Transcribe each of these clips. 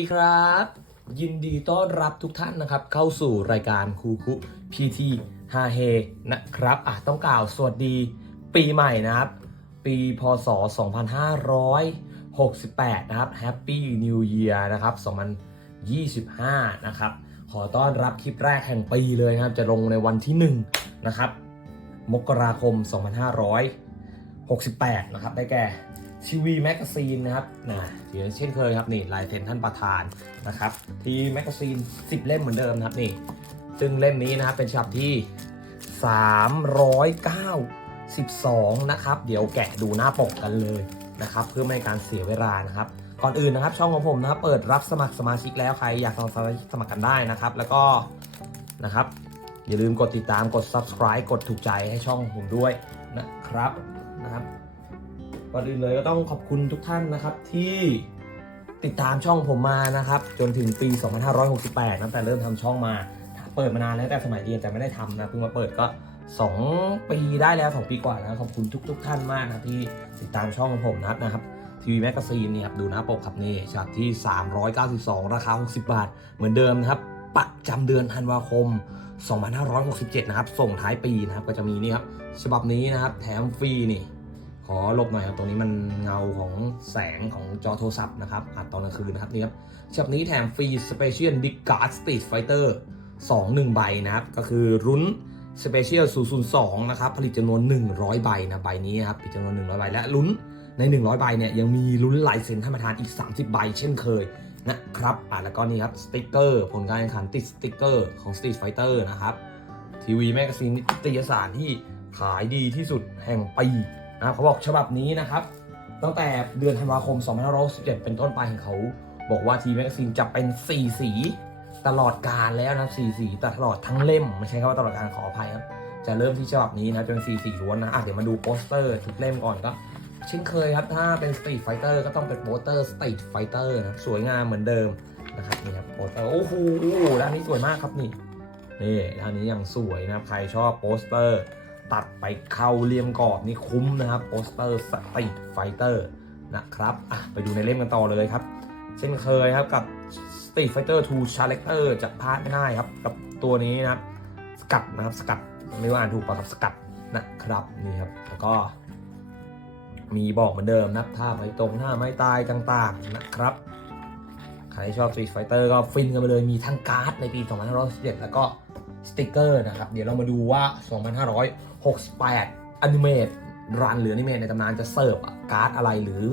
ดีครับ ยินดีต้อนรับทุกท่านนะครับ เข้าสู่รายการคูคุพีทีฮาเฮนะครับอะต้องกล่าวสวัสดีปีใหม่นะครับ ปีพศ 2568 นะครับ Happy New Year นะครับ 2025 นะครับ ขอต้อนรับคลิปแรกแห่งปีเลยครับ จะลงในวันที่ 1 นะครับ มกราคม 2568 นะครับ ได้แก่ ทีวีแมกกาซีนนะครับนะอย่างเช่นเคยครับนี่ลายเซ็นท่านประธานนะครับทีวีแมกกาซีน 10 เล่มเหมือนเดิมนะครับนี่ซึ่งเล่มนี้นะครับเป็นฉบับที่ 392 นะครับ เดี๋ยวแกะดูหน้าปกกันเลยนะครับ เพื่อไม่ให้การเสียเวลานะครับ ก่อนอื่นนะครับช่องของผมนะครับเปิดรับสมัครสมาชิกแล้วใครอยากสมัครสมัครกันได้นะครับ แล้วก็นะครับอย่าลืมกดติดตามกด subscribe กดถูกใจให้ช่องผมด้วยนะครับนะครับ ก่อนอื่นเลยก็ต้องขอบคุณทุกท่านนะครับที่ติดตามช่องผมมานะครับ จนถึงปี 2568ตั้งแต่เริ่มทำช่องมา เปิดมานานแล้วแต่สมัยเรียนแต่ไม่ได้ทำนะเพิ่งมาเปิดก็ 2 ปีได้แล้ว 2 ปีกว่าแล้วขอบคุณทุก ๆท่านมากนะที่ติดตามช่องของผมนะครับทีวีแมกกาซีนนี่ครับดูหน้าปกครับนี่ฉบับที่ 392 ราคา 60 บาท เหมือนเดิมนะครับประจำเดือนธันวาคม 2567 นะครับ ส่งท้ายปีนะครับ ก็จะมีนี่ครับ ฉบับนี้นะครับ แถมฟรีนี่ อหลบหน่อยครับตรงนี้มันเงาของแสงของจอโทรศัพท์นะครับอัดตอนกลางคืนนะครับนี่ครับฉบับนี้แถมฟรี Special Dick Guard Street Fighter 2 1ใบนะครับ ก็คือรุ้น Special 002 นะครับ ผลิตจำนวน 100 ใบนะ ใบนี้ครับผลิตจำนวน 100 ใบ และลุ้นใน 100 ใบเนี่ยยังมีลุ้นลายเซ็นท่านประธานอีก 30 ใบ เช่นเคยนะครับอะแล้วก็นี่ครับสติกเกอร์ผลการแข่งขันติดสติกเกอร์ของ Street Fighter นะครับ ทีวีแมกกาซีนนิตยสารที่ขายดีที่สุดแห่งปี นะครับเขาบอกฉบับนี้นะครับ ตั้งแต่เดือนธันวาคม 2567 เป็นต้นไปเขาบอกว่าทีแมกกซีนจะเป็น 4 สีตลอดการแล้วนะครับ4สีตลอดทั้งเล่มไม่ใช่แค่ว่าตลอดการขออภัยครับ จะเริ่มที่ฉบับนี้นะจะเป็น4สีล้วนนะอะเดี๋ยวมาดูโปสเตอร์ทุกเล่มก่อนก็ เช่นเคยครับ ถ้าเป็น Street Fighter ก็ต้องเป็นโปสเตอร์ Street Fighter นะสวยงามเหมือนเดิมนะครับนี่ครับโปสเตอร์โอ้โหด้านนี้สวยมากครับนี่นี่ด้านนี้ยังสวยนะใครชอบโปสเตอร์ ตัดไปเข้าเรียมกรอบนี่คุ้มนะครับโปสเตอร์ Street Fighter นะครับอะไปดูในเล่มกันต่อเลยครับ เช่นเคยครับกับ Street Fighter 2 Character จะพลาดไม่ได้ครับ กับตัวนี้นะครับสกัดนะครับสกัดไม่ว่าอ่านถูกป่ะครับสกัดนะครับนี่ครับแล้วก็มีบอกเหมือนเดิมนะท่าไม้ตรงท่าไม้ตายต่างๆนะครับ ใครชอบ Street Fighter ก็ฟินกันไปเลยมีทั้งการ์ดในปี 2517 แล้วก็ สติกเกอร์นะครับ เดี๋ยวเรามาดูว่า 2568อนิเมตรันหรืออนิเมตในตำนานจะเสิร์ฟการ์ดอะไรหรือ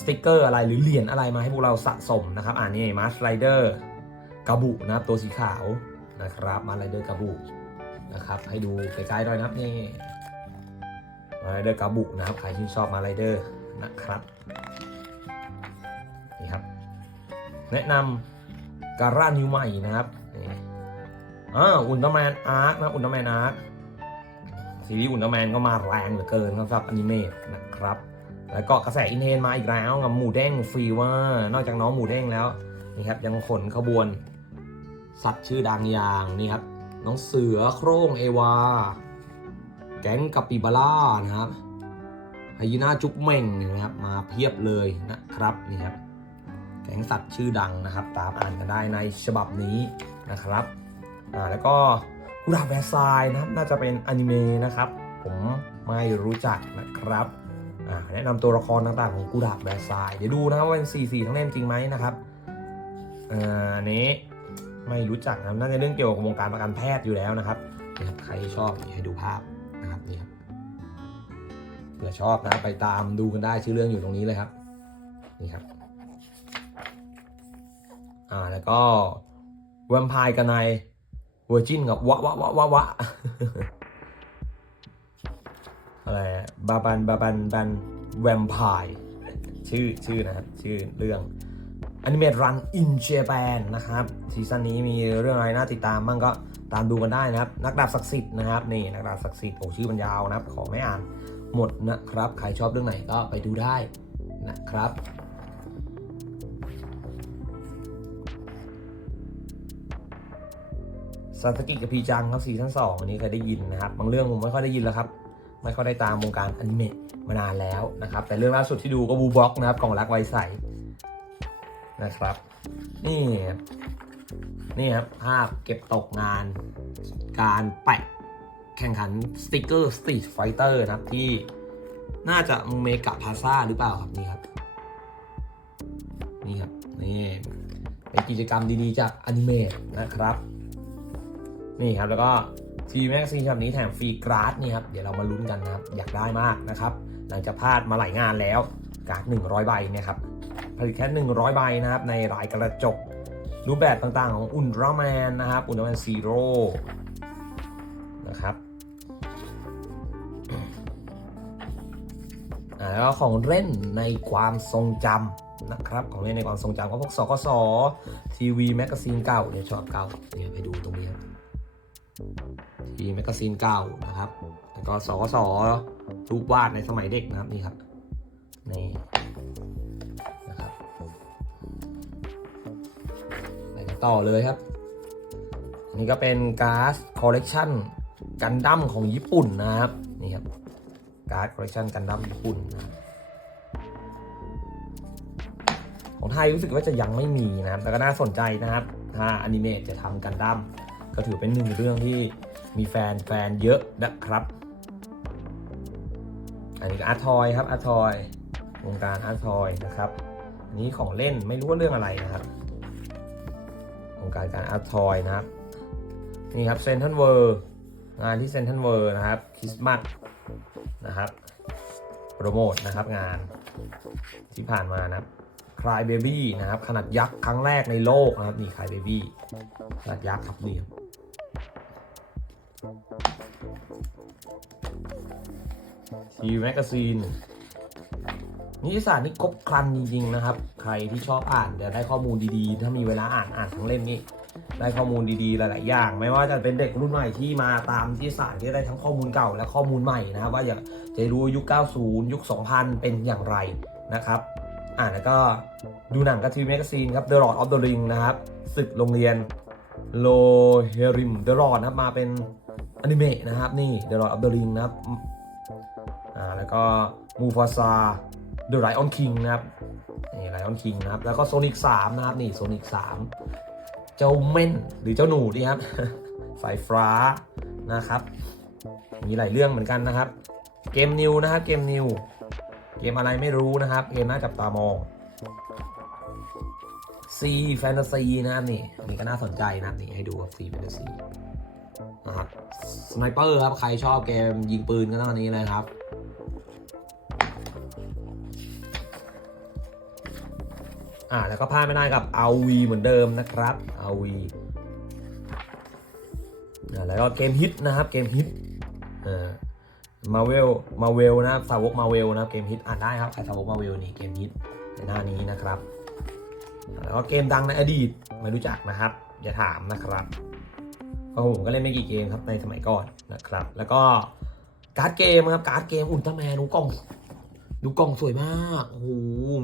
สติกเกอร์อะไรหรือเหรียญอะไรมาให้พวกเราสะสมนะครับ อ่านี่มาร์ชไรเดอร์กาบุนะครับตัวสีขาวนะครับมาร์ชไรเดอร์กาบุนะครับให้ดูใกล้ๆหน่อยนะครับนี่มาไรเดอร์กาบุนะครับใครที่ชอบมาไรเดอร์นะครับนี่ครับ แนะนำการ่านิวใหม่นะครับ อ่าอุลตร้าแมนอาร์คนะอุลตร้าแมนอาร์คซีรีส์อุลตร้าแมนก็มาแรงเหลือเกินครับสำหรับอนิเมะนะครับ แล้วก็กระแสอินเทนมาอีกแล้วกับหมูเด้งฟีว่านอกจากน้องหมูเด้งแล้วนี่ครับยังขนขบวน สัตว์ชื่อดังอย่างนี่ครับน้องเสือโคร่งเอวา แก๊งกัปปิบาร่านะครับไฮยีน่าจุ๊กเม่งนะครับมาเพียบเลยนะครับนี่ครับแก๊งสัตว์ชื่อดังนะครับ ตามอ่านกันได้ในฉบับนี้นะครับ อ่าแล้วก็กุหลาบแวร์ซายนะครับน่าจะเป็นอนิเมะนะครับ ผมไม่รู้จักนะครับอ่าแนะนำตัวละครต่างๆของกุหลาบแวร์ซายเดี๋ยวดูนะครับว่าเป็น4 4ทั้งเล่มจริงไหมนะครับอ่าอันนี้ไม่รู้จักนะครับน่าจะเรื่องเกี่ยวกับวงการประกันแพทย์อยู่แล้วนะครับนี่ครับใครชอบให้ดูภาพนะครับนี่ครับเผื่อชอบนะไปตามดูกันได้ชื่อเรื่องอยู่ตรงนี้เลยครับนี่ครับอ่าแล้วก็แวมไพร์กันใน เวอร์จินกับวะวะวะวะวะอะไรบาบันบาบันบันแวมไพร์ชื่อชื่อนะครับ ชื่อเรื่องอนิเมตรันอินเจแปนนะครับซีซั่นนี้มีเรื่องอะไรน่าติดตามบ้างก็ตามดูกันได้นะครับ นักดาบศักดิ์สิทธิ์นะครับนี่นักดาบศักดิ์สิทธิ์โอ้ชื่อมันยาวนะครับ ขอไม่อ่านหมดนะครับ ใครชอบเรื่องไหนก็ไปดูได้นะครับ ซาสกิกับพีจังครับซีซั่นสองอันนี้เคยได้ยินนะครับบางเรื่องผมไม่ค่อยได้ยินแล้วครับ ไม่ค่อยได้ตามวงการอนิเมะมานานแล้วนะครับ แต่เรื่องล่าสุดที่ดูก็บูบ็อกนะครับกล่องรักไวใสนะครับ นี่นี่ครับภาพเก็บตกงาน การแปะแข่งขันสติกเกอร์สตรีทไฟเตอร์นะครับที่น่าจะเมกะพาซาหรือเปล่าครับนี่ครับ นี่ครับนี่เป็นกิจกรรมดีๆจากอนิเมะนะครับ นี่ครับแล้วก็ทีแม็กซีฉบับนี้แถมฟรีกราดนี่ครับเดี๋ยวเรามาลุ้นกันนะครับอยากได้มากนะครับหลังจากพลาดมาหลายงานแล้วการ์ด100 ใบเนะครับผลิตแค่ 100 ใบนะครับในรายกระจกรูปแบบต่างๆของอุลตร้าแมนนะครับอุลตร้าแมนซีโร่นะครับแล้วก็ของเล่นในความทรงจำนะครับของเล่นในความทรงจำก็พวกสกสทีวีแมกกาซีนเก่าเนี่ยชอบเก่าเนี่ยไปดูตรงนี้ ทีวีแมกกาซีนเก่านะครับ แล้วก็สกสรูปวาดในสมัยเด็กนะครับนี่ครับนี่นะครับไปต่อเลยครับอันนี้ก็เป็นการ์ดคอลเลกชันกันดั้มของญี่ปุ่นนะครับนี่ครับการ์ดคอลเลกชันกันดั้มญี่ปุ่นนะครับของไทยรู้สึกว่าจะยังไม่มีนะครับแต่ก็น่าสนใจนะครับ ถ้าอนิเมะจะทำกันดั้ม ก็ถือเป็นหนึ่งเรื่องที่มีแฟนแฟนเยอะนะครับ อันนี้ก็อาร์ทอยครับอาร์ทอยวงการอาร์ทอยนะครับอันนี้ของเล่นไม่รู้ว่าเรื่องอะไรนะครับวงการการอาร์ทอยนะครับนี่ครับเซนทันเวอร์งานที่เซนทันเวอร์นะครับคริสต์มาสนะครับโปรโมทนะครับงานที่ผ่านมานะครับ คลายเบบี้นะครับ ขนาดยักษ์ครั้งแรกในโลกนะครับ นี่คลายเบบี้ขนาดยักษ์ครับนี่ทีแมกกาซีนนิตยสารนี่ครบครันจริงๆนะครับ ใครที่ชอบอ่านเดี๋ยวได้ข้อมูลดีๆ ถ้ามีเวลาอ่านอ่านทั้งเล่มนี้ ได้ข้อมูลดีๆ หลายๆ อย่าง ไม่ว่าจะเป็นเด็กรุ่นใหม่ที่มาตามนิตยสารที่ได้ทั้งข้อมูลเก่าและข้อมูลใหม่นะครับ ว่าอยากจะรู้ยุค 90 ยุค 2000 เป็นอย่างไรนะครับ อ่านแล้วก็ดูหนังกับทีวีแมกกาซีนครับ The Lord of the Ring นะครับศึกโรงเรียนโลเฮริม The Lord นะครับมาเป็นอนิเมะนะครับนี่ The Lord of the Ring นะครับอ่าแล้วก็มูฟาซาเดอะไ o ออนคิงนะครับนี่ไ o ออนคิงนะครับแล้วก็โซนิก3นะครับนี่โซนิก3เจ้าเม่นหรือเจ้าหนูดีครับสายฟ้านะครับมีหลายเรื่องเหมือนกันนะครับ เกมนิวนะครับเกมนิว เกมอะไรไม่รู้นะครับ เกมน่าจับตามองซีแฟนตาซีนะครับนี่นี่ก็น่าสนใจนะครับนี่ให้ดูครับซีแฟนตาซีนะครับสไนเปอร์ครับ ใครชอบเกมยิงปืนก็ต้องอันนี้เลยครับอ่าแล้วก็พลาดไม่ได้กับ RV เหมือนเดิมนะครับ RV อ่าแล้วก็เกมฮิตนะครับเกมฮิตอ่อ มาเวลมาเวลนะครับสาวกมาเวลนะครับเกมฮิตอ่านได้ครับใครสาวกมาเวลนี่เกมฮิตในหน้านี้นะครับ แล้วก็เกมดังในอดีตไม่รู้จักนะครับ อย่าถามนะครับเพราะผมก็เล่นไม่กี่เกมครับในสมัยก่อนนะครับ แล้วก็การ์ดเกมครับการ์ดเกมอุลตร้าแมนดูกล่องดูกล่องสวยมากโอ้โห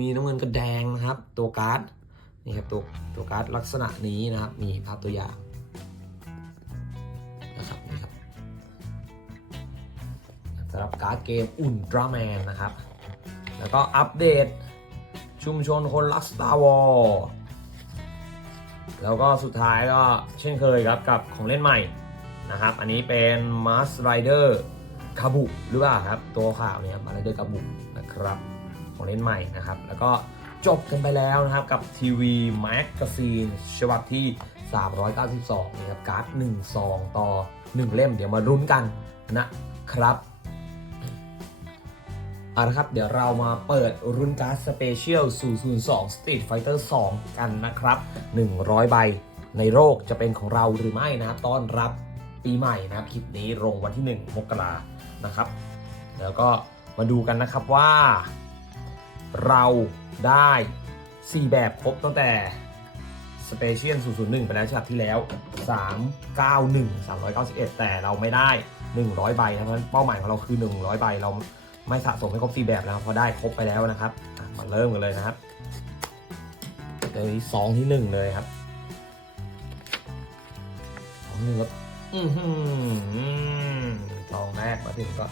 มีน้ำเงินกับแดงนะครับ ตัวการ์ดนี่ครับตัวตัวการ์ดลักษณะนี้นะครับ มีภาพตัวอย่างำหรับการ์ดเกมอุลตร้าแมนนะครับ แล้วก็อัปเดตชุมชนคนรัก Star Wars แล้วก็สุดท้ายก็เช่นเคยครับกับของเล่นใหม่นะครับ อันนี้เป็น Mask Rider คาบุหรือเปล่าครับ ตัวข่าวเนี่ยมาเรเดอร์คาบุนะครับ ของเล่นใหม่นะครับ แล้วก็จบกันไปแล้วนะครับกับทีวีแมกกาซีนฉบับที่ 392 นะครับการ์ด1ซองต่อ 1 เล่มเดี๋ยวมารุ้นกันนะครับ เอาละครับ เดี๋ยวเรามาเปิดรุ่นการ์ดสเปเชียล 002 Street Fighter 2 กันนะครับ 100 ใบ ในโลกจะเป็นของเราหรือไม่นะต้อนรับปีใหม่นะครับ คลิปนี้ลงวันที่ 1 มกรานะครับ แล้วก็มาดูกันนะครับว่า เราได้ 4 แบบครบตั้งแต่ Special 001 ไปแล้วฉบับที่แล้ว 391 391 แต่เราไม่ได้ 100 ใบนะเพราะฉะนั้นเป้าหมายของเราคือ 100 ใบเรา ไม่สะสมให้ครบ4แบบแล้วพอได้ครบไปแล้วนะครับมาเริ่มกันเลยนะครับเลยซองที่1เลยครับซองหนึ่งครับอือหืองแรกมาถึงก็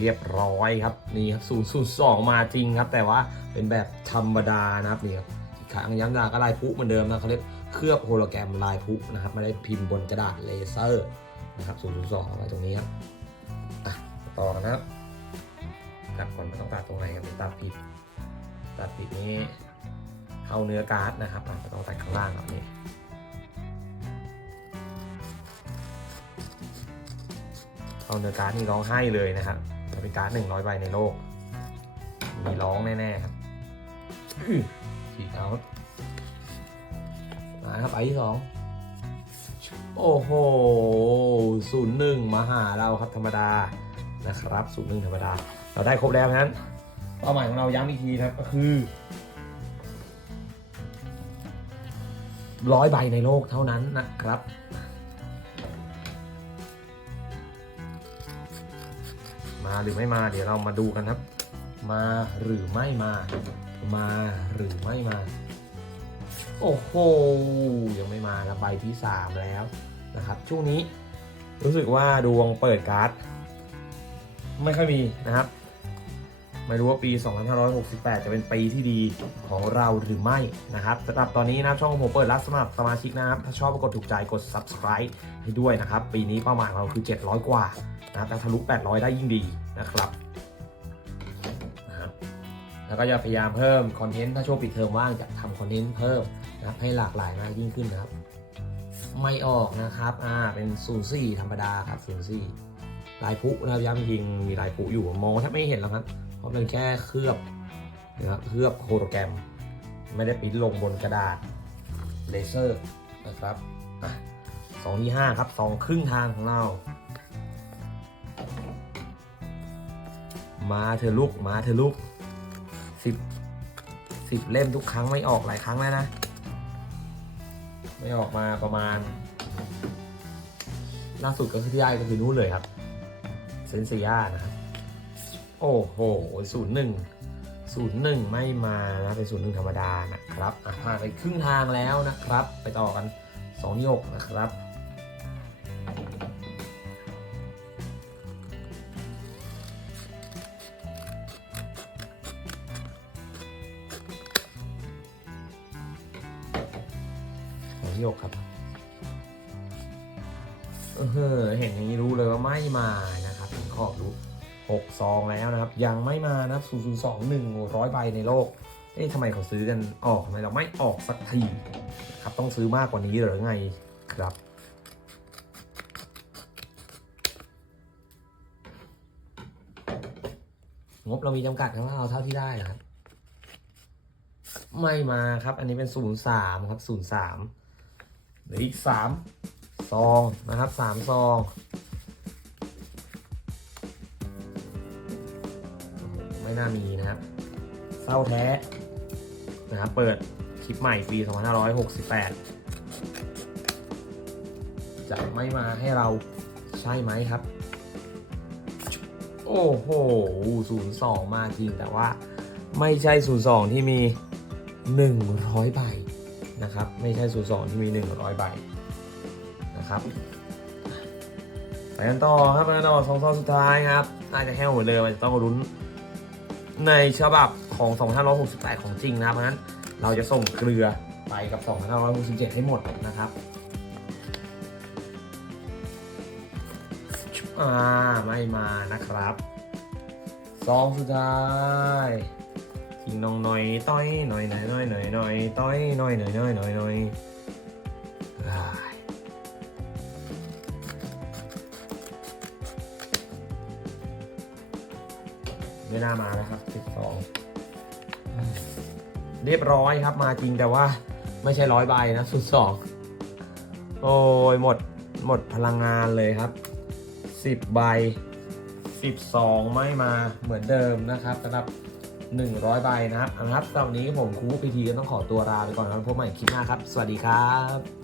เรียบร้อยครับนี่ครับ002มาจริงครับ แต่ว่าเป็นแบบธรรมดานะครับนี่ครับครั้งย้ำยาก็ลายพุเหมือนเดิมนะเขาเรียกเคลือบโฮโลแกรมลายพุนะครับไม่ได้พิมพ์บนกระดาษเลเซอร์นะครับ002เอาไว้ตรงนี้ครับต่อนะครับ ตัดก่อนไม่ต้องตัดตรงไหนครับเป็นตัดผิด ตัดผิดนี้เข้าเนื้อการ์ดนะครับอะต้องตัดข้างล่างแบบนี้เอาเนื้อการ์ดนี่ร้องไห้เลยนะครับจะเป็นการ์ดหนึ่งร้อยใบในโลก มีร้องแน่ๆครับอื้อฉีกเอามาครับไปที่สองโอ้โหศูนย์หนึ่งมาหาเราครับธรรมดานะครับศูนย์หนึ่งธรรมดา เราได้ครบแล้วเพราะฉะนั้น เป้าหมายของเราย้ำอีกทีนะครับก็คือร้อยใบในโลกเท่านั้นนะครับ มาหรือไม่มาเดี๋ยวเรามาดูกันครับ มาหรือไม่มา มาหรือไม่มา โอ้โหยังไม่มาครับใบที่ 3 แล้วนะครับ ช่วงนี้รู้สึกว่าดวงเปิดการ์ด ไม่ค่อยมีนะครับ ไม่รู้ว่าปี 2568 จะเป็นปีที่ดีของเราหรือไม่นะครับสำหรับตอนนี้นะช่องของผมเปิดรับสมัครสมาชิกนะครับ ถ้าชอบก็กดถูกใจกด subscribe ให้ด้วยนะครับ ปีนี้เป้าหมายของเราคือ 700 กว่านะครับถ้าทะลุ 800 ได้ยิ่งดีนะครับนะครับแล้วก็จะพยายามเพิ่มคอนเทนต์ถ้าช่วงปิดเทอมว่างจะทำคอนเทนต์เพิ่มนะครับให้หลากหลายมากยิ่งขึ้นนะครับ ไม่ออกนะครับอ่าเป็น04ธรรมดาครับ04ลายพุนะครับย้ำจริงมีลายพุอยู่มองแทบไม่เห็นแล้วครับ เพราะเป็นแค่เคลือบนะครับเคลือบโฮโลแกรม ไม่ได้ปิ้นลงบนกระดาษเลเซอร์นะครับสองที่ห้าครับสองครึ่งทางของเรา มาเธอลูก มาเธอลูกสิบสิบเล่มทุกครั้งไม่ออกหลายครั้งแล้วนะ ไม่ออกมาประมาณ ล่าสุดก็คือที่ได้ก็คือนู้นเลยครับ เซนเซียนะครับ โอ้โหศูนย์หนึ่งศูนย์หนึ่งไม่มานะเป็นศูนย์หนึ่งธรรมดานะครับอะผ่านไปครึ่งทางแล้วนะครับ ไปต่อกันสองที่หกนะครับสองที่หกครับ เออเห็นอย่างนี้รู้เลยว่าไม่มานะครับขอบรู้ หกซองแล้วนะครับ ยังไม่มานะครับ0 0 2 1ร้อยใบในโลก เอ๊ะทำไมเขาซื้อกันออกทำไมเราไม่ออกสักทีครับต้องซื้อมากกว่านี้หรือไงครับงบเรามีจำกัดนะว่าเอาเท่าที่ได้นะครับ ไม่มาครับ อันนี้เป็น03ครับ03เหลืออีก3ซองนะครับ3ซอง น่ามีนะครับเศร้าแท้นะครับเปิดคลิปใหม่ปี 2568 จะไม่มาให้เราใช่ไหมครับ โอ้โห 02 มาจริงแต่ว่าไม่ใช่ 02 ที่มี 100 ใบนะครับ ไม่ใช่ 02 ที่มี 100 ใบนะครับไปกันต่อครับไปกันต่อสองซองสุดท้ายครับ น่าจะแห้วเหมือนเดิมอาจจะต้องรุ้น ในฉบับของ 2568 ของจริงนะเพราะฉะนั้นเราจะส่งเกลือไปกับ 2567 ให้หมดนะครับ อ่า ไม่มานะครับซองสุดท้ายทิ้งน้องหน่อยต้อยหน่อยหน่อยหน่อยหน่อยหน่อยต้อยหน่อยหน่อยหน่อยหน่อยหน่อยอ่าไม่น่ามาแล้วครับ รียบร้อยครับมาจริงแต่ว่าไม่ใช่ร้อยใบนะสุดสองโอ้ยหมดหมดพลังงานเลยครับ 10 ใบ 12 ไม่มาเหมือนเดิมนะครับสำหรับ 100 ใบนะครับนะครับตอนนี้ผมครูพีทีก็ต้องขอตัวลาไปก่อนครับพบใหม่คลิปหน้าครับ สวัสดีครับ